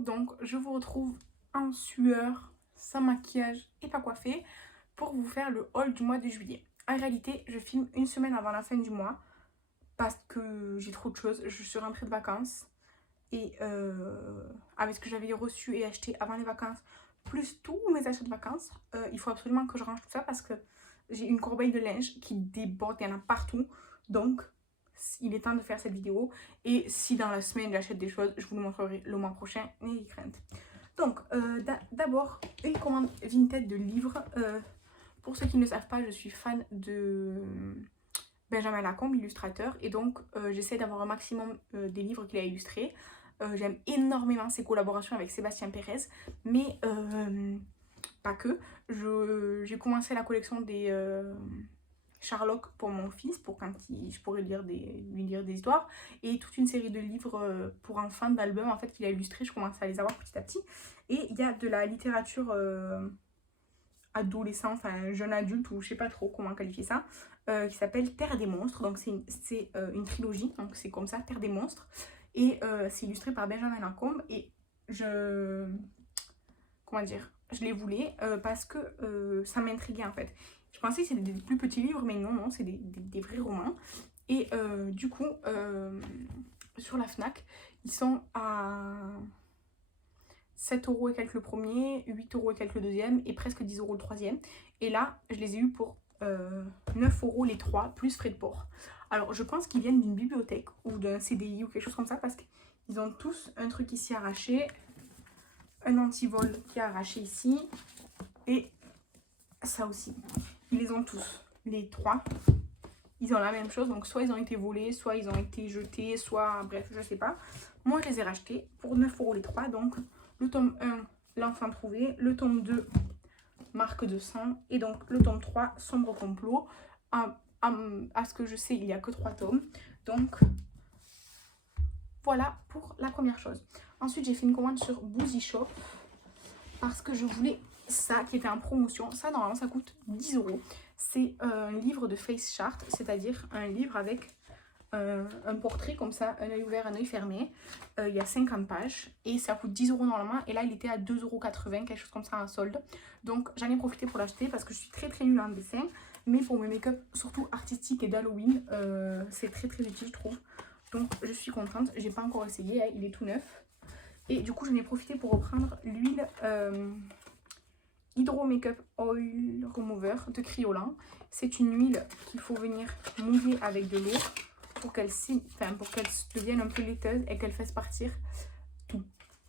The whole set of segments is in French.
donc je vous retrouve en sueur, sans maquillage et pas coiffée pour vous faire le haul du mois de juillet. En réalité, je filme une semaine avant la fin du mois parce que j'ai trop de choses. Je suis rentrée de vacances et avec ce que j'avais reçu et acheté avant les vacances, plus tous mes achats de vacances, il faut absolument que je range tout ça parce que j'ai une corbeille de linge qui déborde, il y en a partout. Donc, il est temps de faire cette vidéo. Et si dans la semaine j'achète des choses, je vous le montrerai le mois prochain, n'ayez crainte. Donc, d'abord, une commande Vinted de livres. Pour ceux qui ne le savent pas, je suis fan de Benjamin Lacombe, illustrateur. Et donc, j'essaie d'avoir un maximum des livres qu'il a illustrés. J'aime énormément ses collaborations avec Sébastien Pérez. Mais pas que. J'ai commencé la collection des Sherlock pour mon fils, pour quand je pourrais lui lire des histoires, et toute une série de livres pour enfants, d'albums en fait qu'il a illustrés. Je commence à les avoir petit à petit. Et il y a de la littérature adolescent, enfin jeune adulte, ou je sais pas trop comment qualifier ça, qui s'appelle Terre des monstres. Donc c'est une trilogie, donc c'est comme ça, Terre des monstres. Et c'est illustré par Benjamin Lacombe. Et comment dire, je les voulais parce que ça m'intriguait en fait. Je pensais que c'était des plus petits livres, mais non, c'est des vrais romans. Et du coup, sur la Fnac, ils sont à 7 € et quelques le premier, 8 € et quelques le deuxième, et presque 10 € le troisième. Et là, je les ai eus pour 9 € les trois, plus frais de port. Alors, je pense qu'ils viennent d'une bibliothèque ou d'un CDI ou quelque chose comme ça, parce qu'ils ont tous un truc ici arraché, un antivol qui est arraché ici, et ça aussi. Ils les ont tous, les trois. Ils ont la même chose, donc soit ils ont été volés, soit ils ont été jetés, soit bref, je sais pas. Moi, je les ai rachetés pour 9 € les trois. Donc, le tome 1, L'enfant trouvé, le tome 2, Marque de sang, et donc le tome 3, Sombre complot. À ce que je sais, il n'y a que 3 tomes. Donc, voilà pour la première chose. Ensuite, j'ai fait une commande sur Boozy Shop parce que je voulais ça qui était en promotion. Ça, normalement, ça coûte 10 €. C'est un livre de face chart, c'est-à-dire un livre avec un portrait comme ça, un œil ouvert, un œil fermé. Il y a 50 pages et ça coûte 10 € normalement. Et là, il était à 2,80 €, quelque chose comme ça en solde. Donc, j'en ai profité pour l'acheter parce que je suis très nulle en dessin. Mais pour mes make-up, surtout artistiques et d'Halloween, c'est très utile, je trouve. Donc, je suis contente. J'ai pas encore essayé, hein, il est tout neuf. Et du coup, j'en ai profité pour reprendre l'huile Hydro Makeup Oil Remover de Kryolan. C'est une huile qu'il faut venir mouiller avec de l'eau pour qu'elle devienne un peu laiteuse et qu'elle fasse partir tout.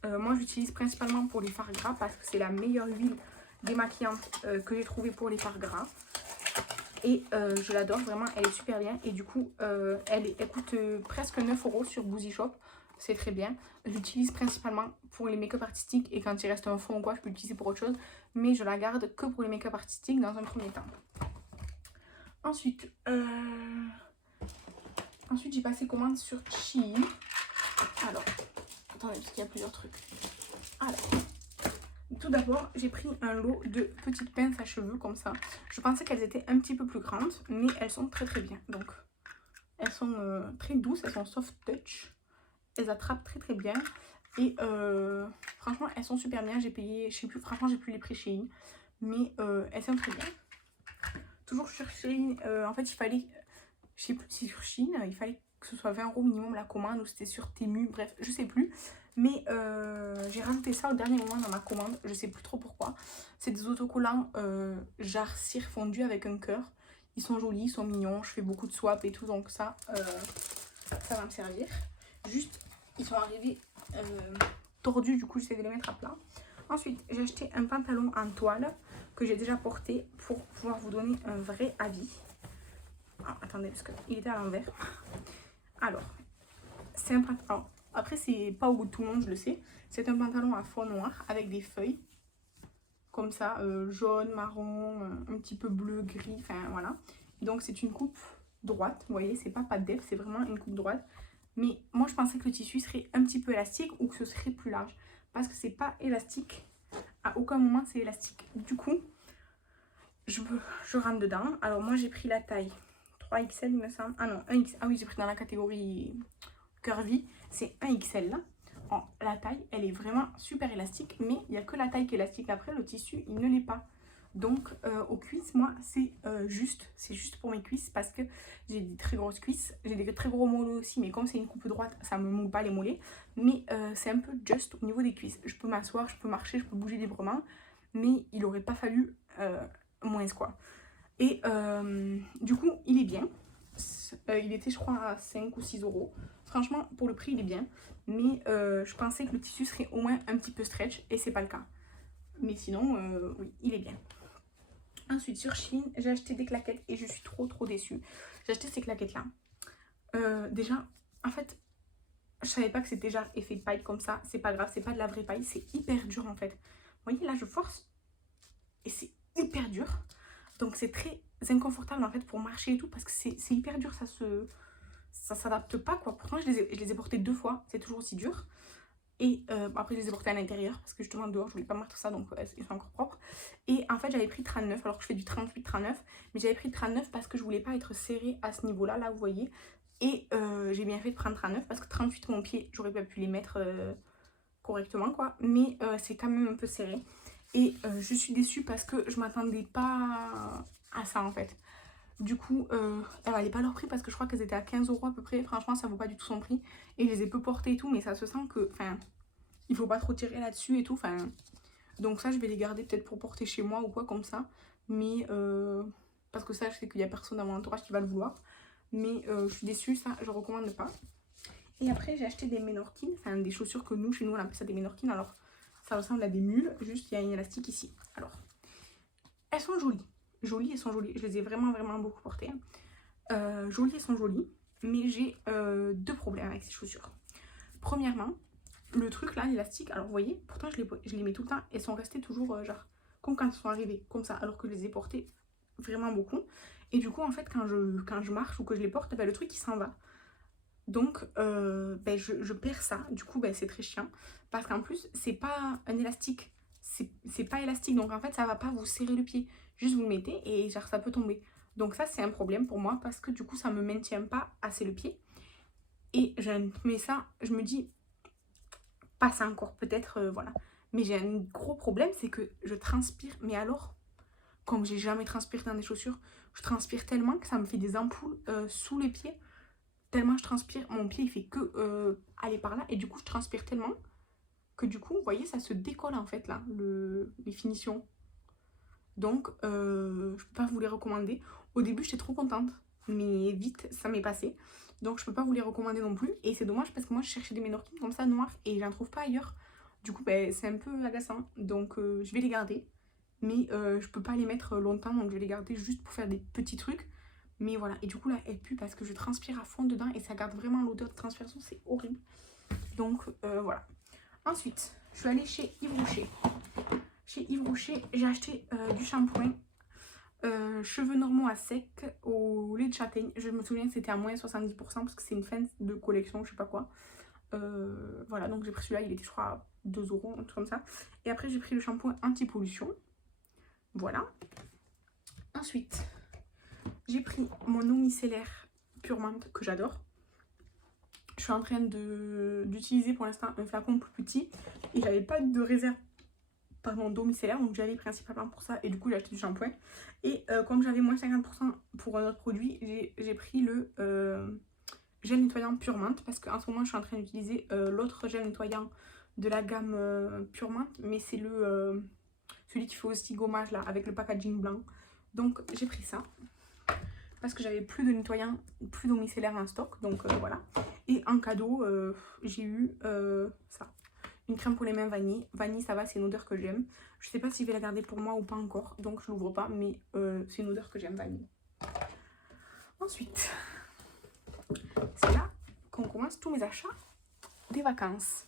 Moi, j'utilise principalement pour les fards gras parce que c'est la meilleure huile démaquillante que j'ai trouvée pour les fards gras. Et je l'adore, vraiment, elle est super bien. Et du coup, elle coûte presque 9 € sur Boozy Shop. C'est très bien. J'utilise principalement pour les make-up artistiques et quand il reste un fond ou quoi, je peux l'utiliser pour autre chose. Mais je la garde que pour les make-up artistiques dans un premier temps. Ensuite, j'ai passé commande sur Shein. Alors, attendez, parce qu'il y a plusieurs trucs. Alors, tout d'abord, j'ai pris un lot de petites pinces à cheveux comme ça. Je pensais qu'elles étaient un petit peu plus grandes, mais elles sont très bien. Donc, elles sont très douces, elles sont soft touch. Elles attrapent très bien. Et franchement, elles sont super bien. J'ai payé, je sais plus, franchement, j'ai plus les prix Shein. Mais elles sont très bien. Toujours sur Shein, en fait, il fallait, je sais plus si sur Shein, il fallait que ce soit 20 € minimum la commande ou c'était sur Temu, bref, je sais plus. Mais j'ai rajouté ça au dernier moment dans ma commande, je sais plus trop pourquoi. C'est des autocollants jarre cire fondu avec un cœur. Ils sont jolis, ils sont mignons, je fais beaucoup de swap et tout, donc ça va me servir. Juste, ils sont arrivés tordus, du coup j'essaie de les mettre à plat. Ensuite, j'ai acheté un pantalon en toile que j'ai déjà porté pour pouvoir vous donner un vrai avis. Ah, attendez, parce qu'il était à l'envers. Alors, c'est un pantalon. Après, c'est pas au goût de tout le monde, je le sais. C'est un pantalon à fond noir avec des feuilles. Comme ça, jaune, marron, un petit peu bleu, gris, enfin voilà. Et donc, c'est une coupe droite. Vous voyez, c'est pas de def, c'est vraiment une coupe droite. Mais moi, je pensais que le tissu serait un petit peu élastique ou que ce serait plus large. Parce que c'est pas élastique. À aucun moment, c'est élastique. Du coup, je rentre dedans. Alors, moi, j'ai pris la taille 3XL, il me semble. Ah non, 1XL. Ah oui, j'ai pris dans la catégorie curvy. C'est 1XL. Oh, la taille, elle est vraiment super élastique, mais il n'y a que la taille qui est élastique. Après, le tissu, il ne l'est pas. Donc aux cuisses, moi, c'est juste pour mes cuisses parce que j'ai des très grosses cuisses. J'ai des très gros mollets aussi, mais comme c'est une coupe droite, ça me moule pas les mollets. Mais c'est un peu juste au niveau des cuisses. Je peux m'asseoir, je peux marcher, je peux bouger librement, mais il aurait pas fallu moins quoi. Et du coup, il est bien. Il était, je crois, à 5 ou 6 euros. Franchement, pour le prix, il est bien. Mais je pensais que le tissu serait au moins un petit peu stretch et c'est pas le cas. Mais sinon, oui, il est bien. Ensuite, sur Shein, j'ai acheté des claquettes et je suis trop déçue. J'ai acheté ces claquettes-là. Déjà, en fait, je savais pas que c'était déjà effet paille comme ça. C'est pas grave, c'est pas de la vraie paille. C'est hyper dur en fait. Vous voyez, là, je force et c'est hyper dur. Donc, c'est très inconfortable en fait pour marcher et tout parce que c'est hyper dur. Ça s'adapte pas quoi. Pourtant, je les ai portés 2 fois. C'est toujours aussi dur. Et après je les ai portés à l'intérieur parce que justement dehors je voulais pas mettre ça, donc ils sont encore propres. Et en fait j'avais pris 39 alors que je fais du 38-39, mais j'avais pris 39 parce que je voulais pas être serrée à ce niveau là, vous voyez. Et j'ai bien fait de prendre 39 parce que 38 mon pied j'aurais pas pu les mettre correctement quoi, mais c'est quand même un peu serré. Et je suis déçue parce que je m'attendais pas à ça en fait. Du coup, elle valait pas leur prix parce que je crois qu'elles étaient à 15 euros à peu près. Franchement, ça vaut pas du tout son prix. Et je les ai peu portées et tout, mais ça se sent que, enfin, il faut pas trop tirer là-dessus et tout. Enfin, donc ça, je vais les garder peut-être pour porter chez moi ou quoi comme ça. Mais, parce que ça, je sais qu'il y a personne dans mon entourage qui va le vouloir. Mais je suis déçue, ça, je recommande pas. Et après, j'ai acheté des Menorkin, enfin des chaussures que nous, chez nous, on appelle ça des Menorkin. Alors, ça ressemble à des mules, juste il y a une élastique ici. Alors, elles sont jolies. Jolies, elles sont jolies. Je les ai vraiment beaucoup portées. Jolies, elles sont jolies. Mais j'ai 2 problèmes avec ces chaussures. Premièrement, le truc là, l'élastique, alors vous voyez, pourtant je les mets tout le temps. Elles sont restées toujours genre, comme quand elles sont arrivées, comme ça. Alors que je les ai portées vraiment beaucoup. Et du coup, en fait, quand je marche ou que je les porte, ben, le truc il s'en va. Donc, ben, je perds ça. Du coup, ben, c'est très chiant. Parce qu'en plus, c'est pas un élastique. C'est pas élastique. Donc, en fait, ça va pas vous serrer le pied. Juste vous le mettez et genre, ça peut tomber. Donc, ça, c'est un problème pour moi. Parce que du coup, ça me maintient pas assez le pied. Et mais ça, je me dis, pas ça encore. Peut-être, voilà. Mais j'ai un gros problème, c'est que je transpire. Mais alors, comme j'ai jamais transpiré dans des chaussures, je transpire tellement que ça me fait des ampoules sous les pieds. Tellement je transpire, mon pied il fait que aller par là et du coup je transpire tellement que du coup vous voyez ça se décolle en fait là les finitions. Donc je peux pas vous les recommander. Au début j'étais trop contente mais vite ça m'est passé, donc je peux pas vous les recommander non plus. Et c'est dommage parce que moi je cherchais des Menorkin comme ça noirs et j'en trouve pas ailleurs. Du coup ben, c'est un peu agaçant, donc je vais les garder. Mais je peux pas les mettre longtemps, donc je vais les garder juste pour faire des petits trucs. Mais voilà, et du coup là elle pue parce que je transpire à fond dedans et ça garde vraiment l'odeur de transpiration, c'est horrible. Donc voilà. Ensuite, je suis allée chez Yves Rocher. Chez Yves Rocher, j'ai acheté du shampoing cheveux normaux à sec au lait de châtaigne. Je me souviens que c'était à moins 70% parce que c'est une fin de collection, je sais pas quoi. Voilà, donc j'ai pris celui-là, il était je crois 2 euros, un truc comme ça. Et après j'ai pris le shampoing anti-pollution. Voilà. Ensuite, j'ai pris mon eau micellaire Pure Menthe que j'adore. Je suis en train d'utiliser pour l'instant un flacon plus petit et j'avais pas de réserve d'eau micellaire, donc j'allais principalement pour ça et du coup j'ai acheté du shampoing. Et comme j'avais moins 50% pour un autre produit, j'ai pris le gel nettoyant Pure Menthe parce qu'en ce moment je suis en train d'utiliser l'autre gel nettoyant de la gamme Pure Menthe, mais c'est celui qui fait aussi gommage là avec le packaging blanc. Donc j'ai pris ça parce que j'avais plus de nettoyant, plus d'eau micellaire en stock, donc voilà. Et en cadeau, j'ai eu ça, une crème pour les mains vanille. Vanille, ça va, c'est une odeur que j'aime. Je sais pas si je vais la garder pour moi ou pas encore, donc je l'ouvre pas, mais c'est une odeur que j'aime, vanille. Ensuite, c'est là qu'on commence tous mes achats des vacances.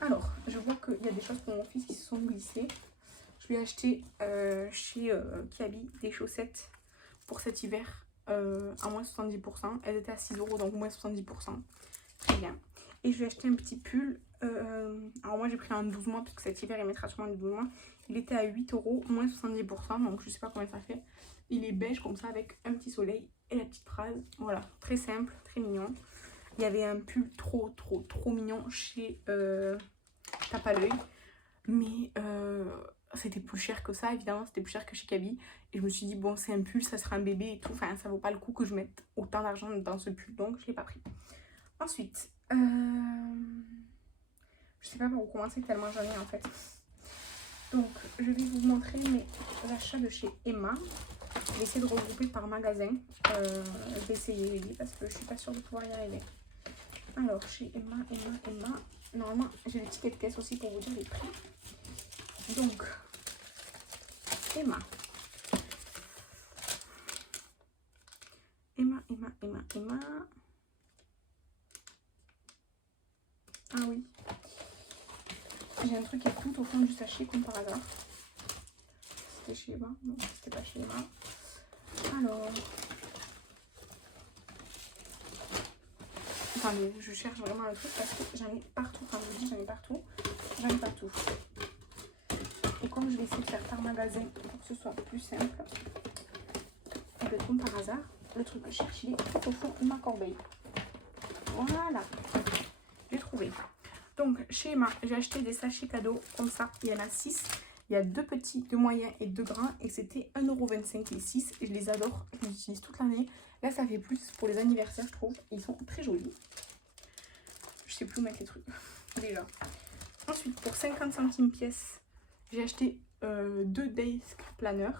Alors, je vois qu'il y a des choses pour mon fils qui se sont glissées. Je lui ai acheté chez Kiabi des chaussettes pour cet hiver. À moins 70%, elles étaient à 6 euros, donc moins 70%, très bien. Et je lui ai acheté un petit pull, alors moi j'ai pris un 12 mois parce que cet hiver il mettra sûrement du 12 mois. Il était à 8 euros, moins 70%, donc je sais pas combien ça fait. Il est beige comme ça avec un petit soleil et la petite phrase, voilà, très simple, très mignon. Il y avait un pull trop mignon chez tape à l'œil. Mais c'était plus cher que ça, évidemment, c'était plus cher que chez Kaby. Et je me suis dit, bon, c'est un pull, ça sera un bébé et tout. Enfin, ça vaut pas le coup que je mette autant d'argent dans ce pull, donc je l'ai pas pris. Ensuite, je sais pas par où commencer tellement j'en ai en fait. Donc, je vais vous montrer mes achats de chez Emma. Je vais essayer de regrouper par magasin. Je vais essayer, parce que je suis pas sûre de pouvoir y arriver. Alors, chez Emma. Normalement, j'ai les tickets de caisse aussi pour vous dire les prix. Donc, Emma. Ah oui. J'ai un truc qui est tout au fond du sachet, comme par hasard. C'était chez Emma? Non, c'était pas chez Emma. Alors... Attendez, je cherche vraiment le truc parce que j'en ai partout. Quand je vous dis j'en ai partout, j'en ai partout. Et comme je vais essayer de faire par magasin pour que ce soit plus simple, et bien comme par hasard, le truc que je cherche, il est tout au fond de ma corbeille. Voilà, j'ai trouvé. Donc chez Emma, j'ai acheté des sachets cadeaux comme ça. Il y en a 6. Il y a 2 petits, 2 moyens et 2 grands. Et c'était 1,25 € les 6. Et je les adore. Je les utilise toute l'année. Là, ça fait plus pour les anniversaires, je trouve. Ils sont très jolis. Je sais plus où mettre les trucs. Déjà. Ensuite, pour 50 centimes pièce, j'ai acheté 2 desk planners.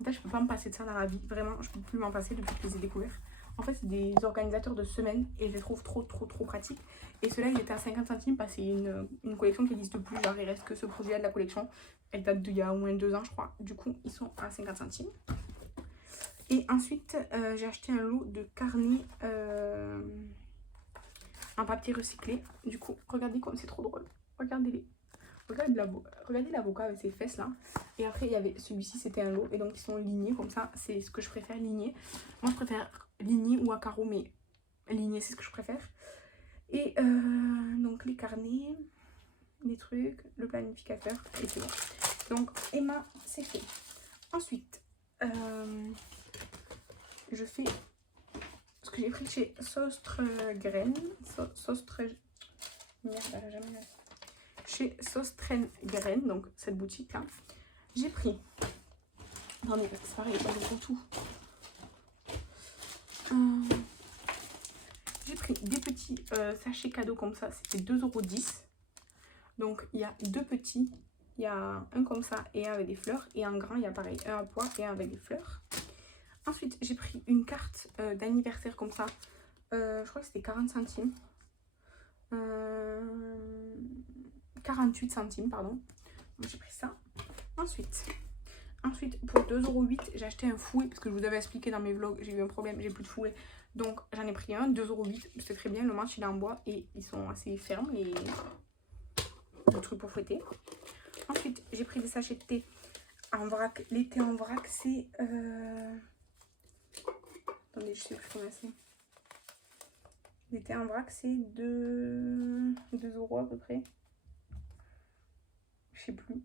En fait, je peux pas me passer de ça dans la vie. Vraiment, je peux plus m'en passer depuis que je les ai découverts. En fait, c'est des organisateurs de semaine et je les trouve trop pratiques. Et ceux-là, il était à 50 centimes parce que c'est une collection qui n'existe plus. Genre, il reste que ce produit-là de la collection. Elle date d'il y a au moins 2 ans, je crois. Du coup, ils sont à 50 centimes. Et ensuite, j'ai acheté un lot de carnets en papier recyclé. Du coup, regardez comme c'est trop drôle. Regardez-les. Regardez l'avocat avec ses fesses là. Et après, il y avait celui-ci, c'était un lot. Et donc, ils sont lignés comme ça. C'est ce que je préfère, ligner. Moi, je préfère ligner ou à carreaux, mais ligner, c'est ce que je préfère. Et donc, les carnets, les trucs, le planificateur. Et c'est bon. Donc, Emma, c'est fait. Ensuite, je fais ce que j'ai pris chez Sostregren. Merde, elle a jamais... Chez Sostregren, donc cette boutique là, j'ai pris. Attendez, c'est pareil, pas de tout. J'ai pris des petits sachets cadeaux comme ça, c'était 2,10 €. Donc il y a 2 petits, il y a un comme ça et un avec des fleurs. Et un grand, il y a pareil, un à pois et un avec des fleurs. Ensuite, j'ai pris une carte d'anniversaire comme ça. Je crois que c'était 40 centimes. 48 centimes, pardon. J'ai pris ça. Ensuite, pour 2,08 €, j'ai acheté un fouet. Parce que je vous avais expliqué dans mes vlogs, j'ai eu un problème, j'ai plus de fouet. Donc, j'en ai pris un, 2,08 €. C'est très bien. Le manche, il est en bois et ils sont assez fermes. Le truc pour fouetter. Ensuite, j'ai pris des sachets de thé en vrac. Les thés en vrac, c'est... Attendez, je sais plus combien c'est. Les thés en vrac, c'est 2 € à peu près. Je sais plus.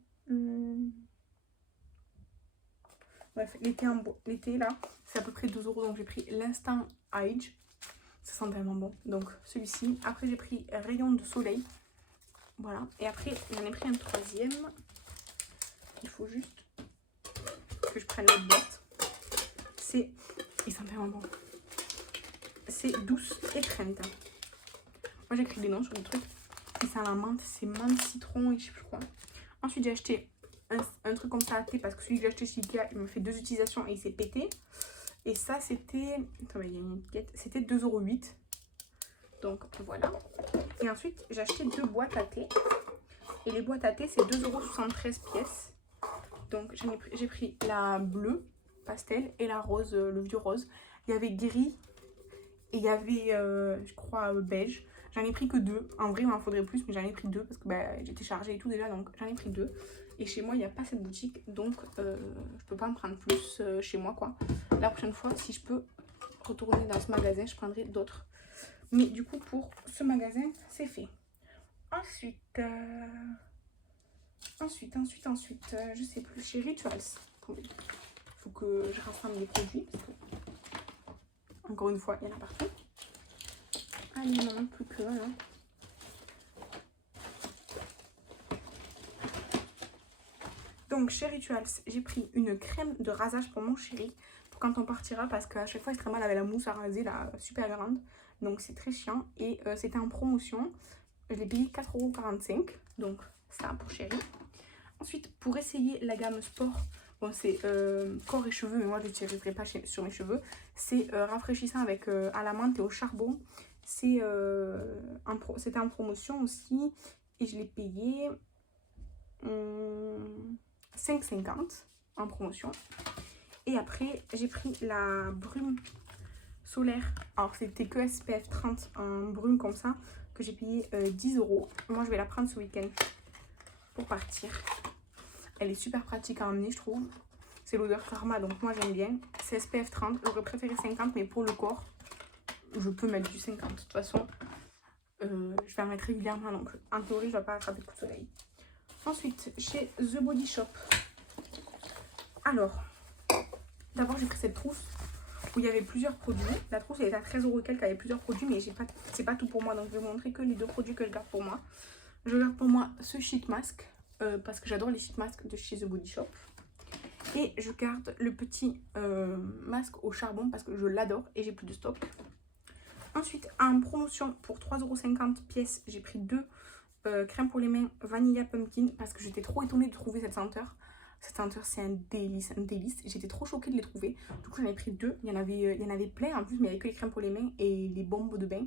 Bref, les thés là, c'est à peu près 2 €. Donc j'ai pris l'Instant Age. Ça sent tellement bon. Donc celui-ci. Après j'ai pris Rayon de Soleil. Voilà. Et après j'en ai pris un troisième. Il faut juste que je prenne l'autre boîte. C'est... Il sent tellement bon. C'est Douce Étreinte. Moi j'écris des noms sur le truc. Et ça la menthe. C'est menthe, citron et je sais plus quoi. Ensuite j'ai acheté un truc comme ça à thé parce que celui que j'ai acheté chez Ikea, il me fait 2 utilisations et il s'est pété. Et ça c'était... Attends, il y a une étiquette. C'était 2,08 €. Donc voilà. Et ensuite j'ai acheté 2 boîtes à thé. Et les boîtes à thé c'est 2,73 € pièce. Donc j'ai pris la bleue pastel et la rose, le vieux rose. Il y avait gris et il y avait je crois beige. J'en ai pris que 2. En vrai, il m'en faudrait plus, mais j'en ai pris 2 parce que bah, j'étais chargée et tout déjà, donc j'en ai pris 2. Et chez moi, il n'y a pas cette boutique, donc je peux pas me prendre plus chez moi, quoi. La prochaine fois, si je peux retourner dans ce magasin, je prendrai d'autres. Mais du coup, pour ce magasin, c'est fait. Ensuite, je sais plus, chez Rituals. Il faut que je rassemble les produits parce que, encore une fois, il y en a partout. Allez, il n'en manque plus que là. Donc chez Rituals, j'ai pris une crème de rasage pour mon chéri. Pour quand on partira, parce qu'à chaque fois il se très mal avec la mousse à raser, la super grande. Donc c'est très chiant. Et c'était en promotion. Je l'ai payé 4,45 €. Donc ça pour chéri. Ensuite, pour essayer la gamme sport, bon c'est corps et cheveux, mais moi je ne l'utiliserai pas sur mes cheveux. C'est rafraîchissant avec à la menthe et au charbon. C'était en promotion aussi. Et je l'ai payé 5,50 en promotion. Et après, j'ai pris la brume solaire. Alors, c'était que SPF 30 en brume comme ça, que j'ai payé 10 €. Moi, je vais la prendre ce week-end pour partir. Elle est super pratique à emmener, je trouve. C'est l'odeur Karma, donc moi, j'aime bien. C'est SPF 30. J'aurais préféré 50, mais pour le corps, je peux mettre du 50. De toute façon, je vais en mettre régulièrement, donc en théorie, je ne vais pas attraper de coup de soleil. Ensuite, chez The Body Shop. Alors, d'abord, j'ai pris cette trousse où il y avait plusieurs produits. La trousse, elle était à 13 € quelques, elle avait plusieurs produits, mais c'est pas tout pour moi. Donc, je vais vous montrer que les 2 produits que je garde pour moi. Je garde pour moi ce sheet mask, parce que j'adore les sheet masks de chez The Body Shop. Et je garde le petit masque au charbon parce que je l'adore et j'ai plus de stock. Ensuite, en promotion pour 3,50 € pièces, j'ai pris 2 crème pour les mains Vanilla Pumpkin parce que j'étais trop étonnée de trouver cette senteur. Cette senteur, c'est un délice, un délice. J'étais trop choquée de les trouver. Du coup, j'en ai pris 2. Il y en avait plein en plus, mais il n'y avait que les crèmes pour les mains et les bombes de bain.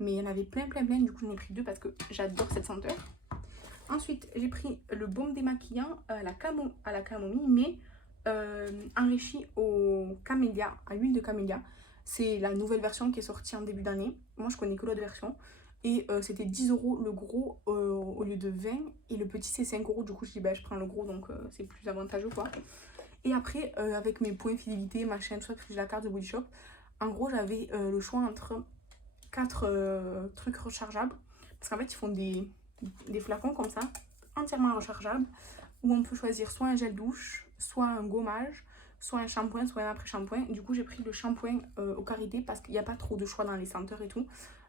Mais il y en avait plein. Du coup, j'en ai pris 2 parce que j'adore cette senteur. Ensuite, j'ai pris le baume démaquillant à la camomille, mais enrichi au camélia, à l'huile de camélia. C'est la nouvelle version qui est sortie en début d'année. Moi, je connais que l'autre version. Et c'était 10 € le gros au lieu de 20. Et le petit, c'est 5 €. Du coup, je dis, bah, je prends le gros, donc c'est plus avantageux, quoi. Et après, avec mes points fidélité, machin, tout ça, parce que j'ai la carte de Body Shop, en gros, j'avais le choix entre 4 trucs rechargeables. Parce qu'en fait, ils font des flacons comme ça, entièrement rechargeables, où on peut choisir soit un gel douche, soit un gommage, soit un shampoing, soit un après-shampoing. Du coup, j'ai pris le shampoing au karité parce qu'il n'y a pas trop de choix dans les senteurs et tout.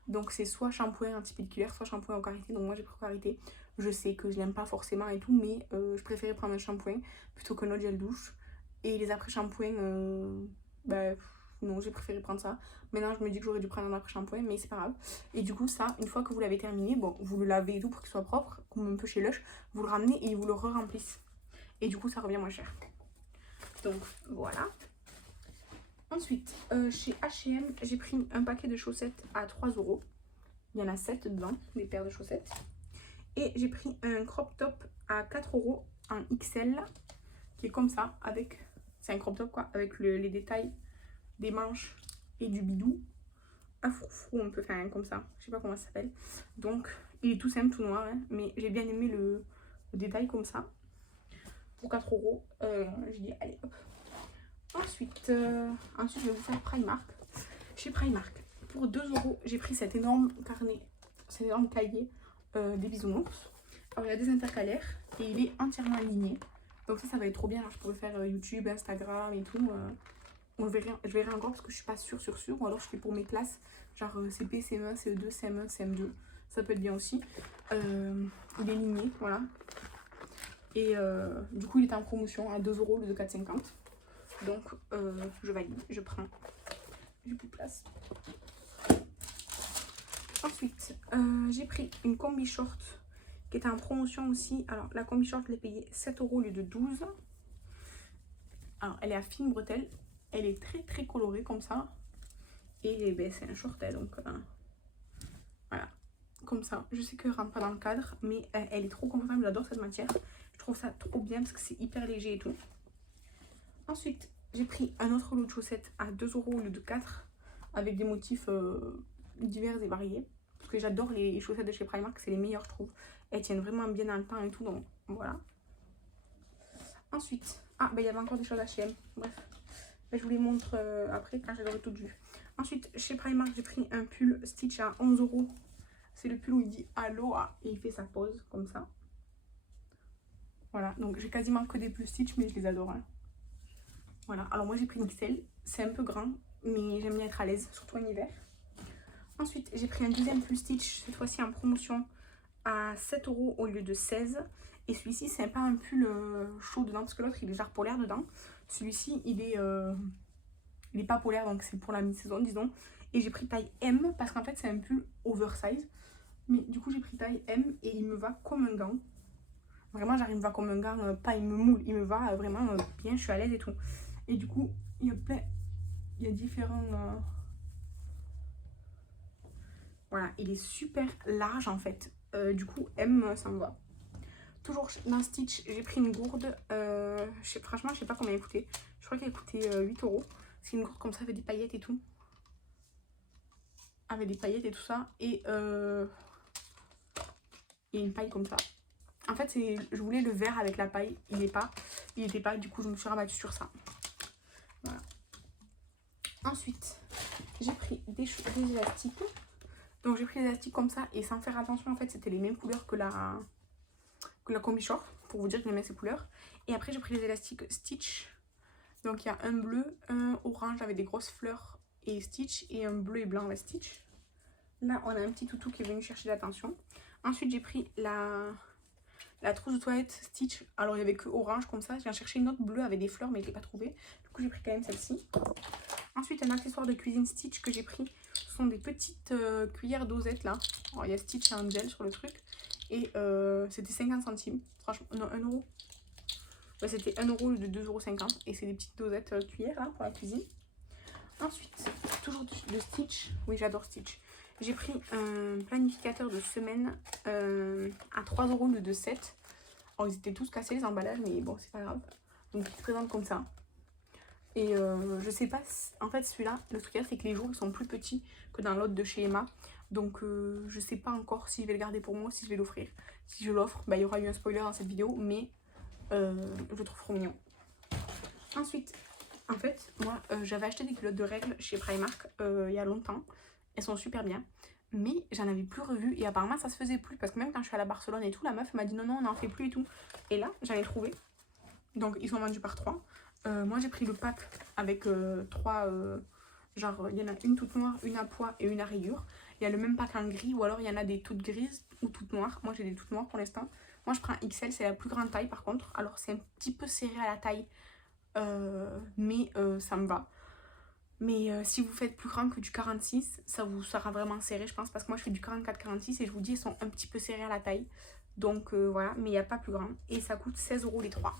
Donc, c'est soit shampoing antipelliculaire, soit shampoing au karité. Donc, moi, j'ai pris au karité. Je sais que je n'aime pas forcément et tout, mais je préférais prendre un shampoing plutôt qu'un autre gel douche. Et les après-shampoings, bah, non, j'ai préféré prendre ça. Maintenant, je me dis que j'aurais dû prendre un après-shampoing, mais c'est pas grave. Et du coup, ça, une fois que vous l'avez terminé, bon, vous le lavez et tout pour qu'il soit propre, comme un peu chez Lush, vous le ramenez et vous le re-remplissez. Et du coup, ça revient moins cher. Donc, voilà. Ensuite, chez H&M, j'ai pris un paquet de chaussettes à 3 €. Il y en a 7 dedans, des paires de chaussettes. Et j'ai pris un crop top à 4 € en XL, qui est comme ça, avec... C'est un crop top, quoi, avec les détails des manches et du bidou. Un froufrou, on peut faire un comme ça. Je sais pas comment ça s'appelle. Donc, il est tout simple, tout noir, hein, mais j'ai bien aimé le détail comme ça. Pour 4 €, je dis allez hop. Ensuite, je vais vous faire Primark. Chez Primark, pour 2 €, j'ai pris cet énorme carnet, cet énorme cahier des bisounours. Alors, il y a des intercalaires et il est entièrement aligné. Donc ça va être trop bien. Alors, je pourrais faire YouTube, Instagram et tout. Je verrai encore parce que je suis pas sûre. Ou alors je fais pour mes classes, genre CP, CE1, CE2, CM1, CM2. Ça peut être bien aussi. Il est ligné, voilà. Et du coup, il était en promotion à 2 € au lieu de 4,50 €. Donc, je valide, je prends. J'ai plus de place. Ensuite, j'ai pris une combi short qui était en promotion aussi. Alors, la combi short, je l'ai payée 7 € au lieu de 12 €. Alors, elle est à fine bretelle. Elle est très très colorée comme ça. Et ben, c'est un short, donc voilà. Comme ça. Je sais qu'elle rentre pas dans le cadre, mais elle est trop confortable. J'adore cette matière. Je trouve ça trop bien parce que c'est hyper léger et tout. Ensuite, j'ai pris un autre lot de chaussettes à 2 € au lieu de 4 € avec des motifs divers et variés. Parce que j'adore les chaussettes de chez Primark, c'est les meilleures, je trouve. Elles tiennent vraiment bien dans le temps et tout, donc voilà. Ensuite, il y avait encore des choses H&M. Bref, je vous les montre après quand j'aurai tout vu. Ensuite, chez Primark, j'ai pris un pull Stitch à 11 €. C'est le pull où il dit Aloha et il fait sa pose comme ça. Voilà, donc j'ai quasiment que des pulls Stitch, mais je les adore. Hein. Voilà, alors moi j'ai pris une XL, c'est un peu grand, mais j'aime bien être à l'aise, surtout en hiver. Ensuite, j'ai pris un deuxième pull Stitch, cette fois-ci en promotion, à 7 € au lieu de 16 €. Et celui-ci, c'est pas un pull chaud dedans, parce que l'autre, il est genre polaire dedans. Celui-ci, il est pas polaire, donc c'est pour la mi-saison, disons. Et j'ai pris taille M, parce qu'en fait, c'est un pull oversize. Mais du coup, j'ai pris taille M et il me va comme un gant. Vraiment, genre, il me va comme un gant, pas il me moule, il me va vraiment bien, je suis à l'aise et tout. Et du coup, il y a plein... Il y a différents... Voilà, il est super large en fait. Du coup, M, ça me va. Toujours dans Stitch, j'ai pris une gourde. Franchement, je sais pas combien elle coûtait. Je crois qu'elle coûtait 8 €. C'est une gourde comme ça avec des paillettes et tout. Avec des paillettes et tout ça. Et une paille comme ça. En fait, je voulais le vert avec la paille. Il était pas. Du coup, je me suis rabattue sur ça. Voilà. Ensuite, j'ai pris des élastiques. Donc, j'ai pris les élastiques comme ça. Et sans faire attention, en fait, c'était les mêmes couleurs que la combi short. Pour vous dire que j'aimais ces couleurs. Et après, j'ai pris les élastiques Stitch. Donc, il y a un bleu, un orange avec des grosses fleurs et Stitch. Et un bleu et blanc avec Stitch. Là, on a un petit toutou qui est venu chercher l'attention. Ensuite, j'ai pris la trousse de toilette Stitch. Alors, il n'y avait que orange comme ça. J'ai cherché une autre bleue avec des fleurs, mais je ne l'ai pas trouvée. Du coup, j'ai pris quand même celle-ci. Ensuite, un accessoire de cuisine Stitch que j'ai pris. Ce sont des petites cuillères dosettes là. Alors, il y a Stitch et Angel sur le truc. Et c'était 50 centimes. Franchement, non, 1 €. Ouais, c'était 1 € de 2,50 €. Et c'est des petites dosettes cuillères là pour la cuisine. Ensuite, toujours de Stitch. Oui, j'adore Stitch. J'ai pris un planificateur de semaine à 3 € le de 7. Alors, ils étaient tous cassés les emballages, mais bon, c'est pas grave. Donc, ils se présentent comme ça. Et je sais pas, en fait, celui-là, le truc c'est que les jours ils sont plus petits que dans l'autre de chez Emma. Donc, je sais pas encore si je vais le garder pour moi, si je vais l'offrir. Si je l'offre, bah, il y aura eu un spoiler dans cette vidéo, mais je le trouve trop mignon. Ensuite, en fait, moi, j'avais acheté des culottes de règles chez Primark il y a longtemps. Elles sont super bien. Mais j'en avais plus revu et apparemment ça se faisait plus. Parce que même quand je suis allée à Barcelone et tout, la meuf m'a dit non, on n'en fait plus et tout. Et là, j'en ai trouvé. Donc, ils sont vendus par 3. Moi, j'ai pris le pack avec 3... genre, il y en a une toute noire, une à pois et une à rayures. Il y a le même pack en gris ou alors il y en a des toutes grises ou toutes noires. Moi, j'ai des toutes noires pour l'instant. Moi, je prends XL, c'est la plus grande taille par contre. Alors, c'est un petit peu serré à la taille. Mais ça me va. Mais si vous faites plus grand que du 46, ça vous sera vraiment serré, je pense. Parce que moi, je fais du 44-46 et je vous dis, ils sont un petit peu serrés à la taille. Donc voilà, mais il n'y a pas plus grand. Et ça coûte 16 € les 3.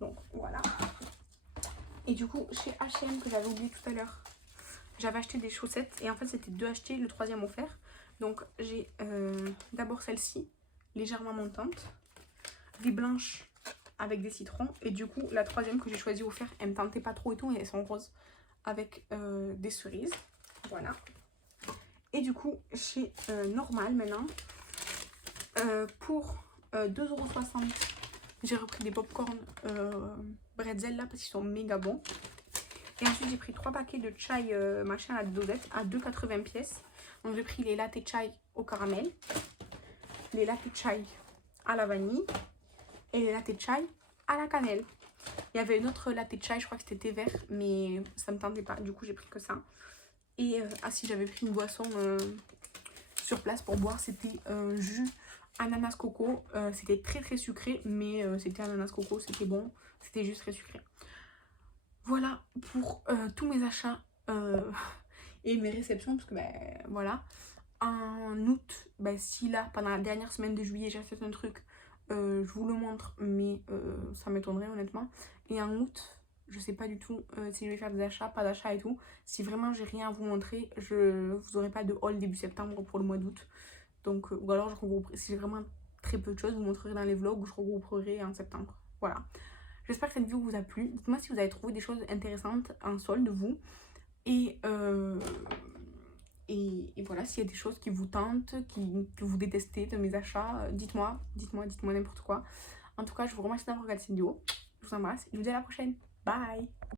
Donc voilà. Et du coup, chez H&M, que j'avais oublié tout à l'heure, j'avais acheté des chaussettes. Et en fait, c'était 2 achetés, le 3e offert. Donc j'ai d'abord celle-ci, légèrement montante. Des blanches avec des citrons. Et du coup, la 3e que j'ai choisi offert, elle me tentait pas trop et tout. Et elles sont roses avec des cerises. Voilà. Et du coup, chez Normal maintenant, pour 2,60 €, j'ai repris des popcorn bretzel là parce qu'ils sont méga bons. Et ensuite, j'ai pris 3 paquets de chai machin à la dosette à 2,80 pièces. Donc, j'ai pris les latte chai au caramel, les latte chai à la vanille et les latte chai à la cannelle. Il y avait une autre latte chai, je crois que c'était thé vert, mais ça me tentait pas. Du coup, j'ai pris que ça. Et si j'avais pris une boisson sur place pour boire, c'était un jus ananas coco. C'était très sucré, mais c'était ananas coco, c'était bon. C'était juste très sucré. Voilà pour tous mes achats et mes réceptions, parce que ben voilà. En août, ben, si là, pendant la dernière semaine de juillet, j'ai fait un truc, je vous le montre, mais ça m'étonnerait honnêtement. Et en août, je sais pas du tout si je vais faire des achats, pas d'achats et tout. Si vraiment j'ai rien à vous montrer, vous aurez pas de haul début septembre pour le mois d'août. Donc, ou alors si j'ai vraiment très peu de choses, je vous montrerai dans les vlogs ou je regrouperai en septembre. Voilà. J'espère que cette vidéo vous a plu. Dites-moi si vous avez trouvé des choses intéressantes en solde, vous. Et voilà, s'il y a des choses qui vous tentent, que vous détestez de mes achats, dites-moi n'importe quoi. En tout cas, je vous remercie d'avoir regardé cette vidéo. Je vous embrasse et je vous dis à la prochaine. Bye!